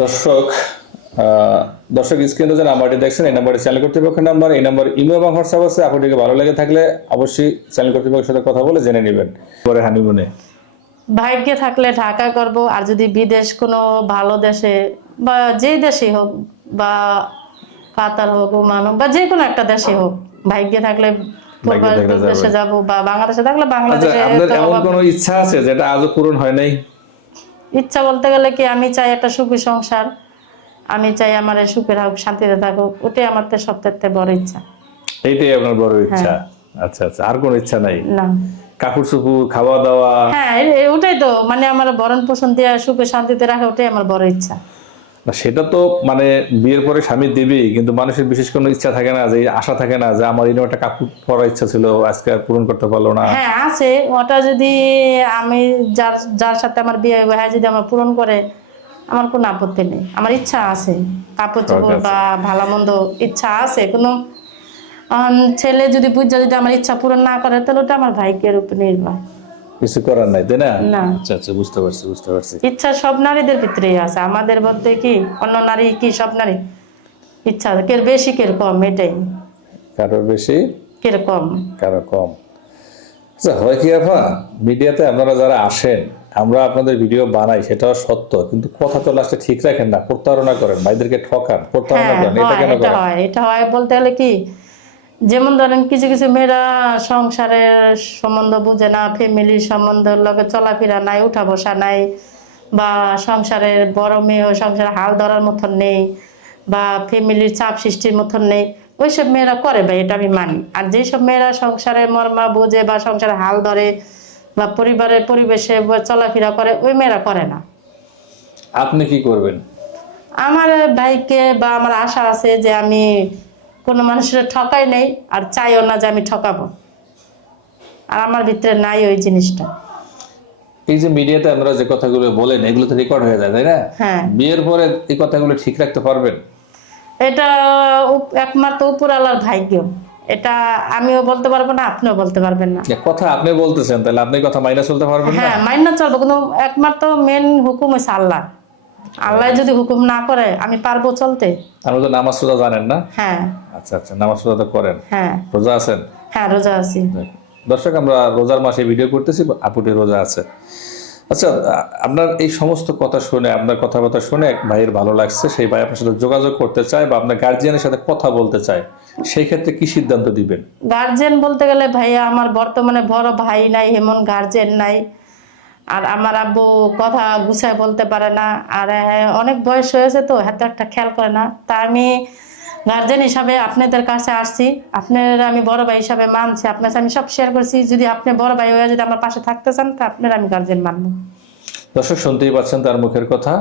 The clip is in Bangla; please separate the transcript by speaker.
Speaker 1: দর্শক দর্শক স্ক্রিনে যে নাম্বারটি দেখছেন এই নাম্বারটি চ্যানেল কর্তৃপক্ষের নাম্বার এই নাম্বার ইমেল এবং হোয়াটসঅ্যাপ আছে। আপনাদেরকে ভালো লেগে থাকলে অবশ্যই চ্যানেল কর্তৃপক্ষের সাথে কথা বলে জেনে নেবেন। পরে হানিমুনে
Speaker 2: ভাগ্যে থাকলে ঢাকা করব আর যদি বিদেশ কোনো ভালো দেশে বা যেই দেশে হোক বা কাতার হোক ওমান হোক বা যে কোনো একটা দেশে হোক ভাগ্যে থাকলে দেশে যাব বা বাংলাদেশে থাকলে
Speaker 1: আচ্ছা
Speaker 2: বাংলাদেশে
Speaker 1: এমন কোনো ইচ্ছা আছে যেটা আজও পূরণ হয় নাই?
Speaker 2: ইচ্ছা বলতে গেলে কি আমি চাই একটা সুখী সংসার আমি চাই আমার সুখের হোক শান্তিতে থাকুক ওটাই আমার তো সবচেয়ে বড় ইচ্ছা।
Speaker 1: এইটাই আপনার বড় ইচ্ছা।
Speaker 2: হ্যাঁ।
Speaker 1: আচ্ছা আচ্ছা আর কোনো ইচ্ছা নাই?
Speaker 2: না।
Speaker 1: কাপড় চুপুর খাওয়া দাওয়া
Speaker 2: হ্যাঁ ওটাই তো মানে আমার বরণ পোষণ দিয়ে সুখে শান্তিতে রাখা ওটাই আমার বড় ইচ্ছা।
Speaker 1: না, সেটা তো মানে বিয়ের পরে স্বামী দিবেই কিন্তু মানুষের বিশেষ কোনো ইচ্ছা থাকে না যে আশা থাকে না যে আমার এরকম একটা কাপড় পরার ইচ্ছা ছিল আজকে আর পূরণ করতে পারল না।
Speaker 2: হ্যাঁ আছে। ওটা যদি আমি যার যার সাথে আমার বিয়ে হবে হ্যাঁ যদি আমার পূরণ করে আমার কোনো আপত্তি নেই। আমার ইচ্ছা আছে। কাপড় চোপড় বা ভালো মন্দ ইচ্ছা আছে কোনো ছেলে যদি বুঝা যদি আমার ইচ্ছা পূরণ না করে তাহলে ওটা আমার ভাইকের উপর নির্ভর।
Speaker 1: কিছু করার নাই তাই না? আচ্ছা আচ্ছা বুঝতে পারছি বুঝতে পারছি।
Speaker 2: ইচ্ছা সব নারীদের ভিতরেই আছে। আমাদের মধ্যে কি অন্য নারী কি সব নারী? ইচ্ছা কের বেশি কের কম এটাই।
Speaker 1: কারও বেশি?
Speaker 2: কের কম।
Speaker 1: কারও কম। আচ্ছা হয় কি আপা? মিডিয়াতে আপনারা যারা আসেন আমরা আপনাদের ভিডিও বানাই সেটাও সত্য। কিন্তু কথা তো লাস্টে ঠিক রাখেন না প্রতারণা করেন ভাইদেরকে ঠকান প্রতারণা
Speaker 2: হ্যাঁ
Speaker 1: করেন এটা কেন করেন?
Speaker 2: হয় এটা হয় বলতে গেলে কি যেমন ধরেন কিছু কিছু মেয়েরা সংসারের সম্বন্ধ বুঝে না ফ্যামিলির সম্বন্ধের লগে চলাফেরা নাই উঠা বসা নাই বা সংসারের বড় মেয়ে সংসারে হাল ধরার মতন নেই বা ফ্যামিলির চাপ সৃষ্টির মতন নেই ওইসব মেয়েরা করে ভাই এটা আমি মানি। আর যেসব মেয়েরা সংসারের মর্মা বোঝে বা সংসারে হাল ধরে বা পরিবারের পরিবেশে চলাফেরা করে ওই মেয়েরা করে না।
Speaker 1: আপনি কি করবেন?
Speaker 2: আমার ভাইকে বা আমার আশা আছে যে আমি কোনো মানুষের ঠকাই নেই আর চাইও না যে আমি ঠকাবো। আর আমার ভিতরে নাই ওই জিনিসটা।
Speaker 1: এই যে মিডিয়াতে আপনারা যে কথাগুলো বলেন এগুলো তো রেকর্ড হয়ে যায় তাই না?
Speaker 2: হ্যাঁ।
Speaker 1: বিয়ের পরে এই কথাগুলো ঠিক রাখতে পারবেন?
Speaker 2: এটা একমাত্র উপর আল্লাহর ভাগ্য। এটা আমিও বলতে পারব না আপনিও বলতে পারবেন না।
Speaker 1: যে কথা আপনি বলতেছেন তাহলে আপনি কথা মাইনা চলতে পারবেন না?
Speaker 2: হ্যাঁ মাইনা চলবো কিন্তু একমাত্র মেন হুকুম হচ্ছে আল্লাহ আল্লাহ যদি হুকুম না করে আমি পারব চলতে?
Speaker 1: আপনি তো নামাজ রোজা জানেন না?
Speaker 2: হ্যাঁ।
Speaker 1: আচ্ছা আচ্ছা নামাজ রোজা তো করেন।
Speaker 2: হ্যাঁ।
Speaker 1: রোজা আছেন?
Speaker 2: হ্যাঁ রোজা আছি।
Speaker 1: দর্শক আমরা রোজার মাসে ভিডিও করতেছি আপুটি রোজা আছে। আচ্ছা আপনার এই সমস্ত কথা শুনে আপনার কথাবার্তা শুনে এক ভাইয়ের ভালো লাগছে। সেই ভাই আপনার সাথে যোগাযোগ করতে চায় বা আপনার গার্জিয়ানের সাথে কথা বলতে চায়। সেই ক্ষেত্রে কি সিদ্ধান্ত দিবেন?
Speaker 2: গার্জিয়ান বলতে গেলে ভাইয়া আমার বর্তমানে বড় ভাই নাই হেমন গার্জেন নাই। আর আমার আব্বু কথা গুছায় বলতে পারে না। আর অনেক বয়স হয়েছে তো এত একটা খেয়াল করে না। তা আমি গার্জেন হিসাবে আপনাদের কাছে আসছি। আপনার আমি বড় ভাই হিসাবে মানছি। আপনার আমি সব শেয়ার করছি। যদি আপনি বড় ভাই হয়ে যদি আমার পাশে থাকতে চান তা আপনার আমি গার্জেন মানবো।
Speaker 1: দর্শক, শুনতেই পাচ্ছেন তার মুখের কথা।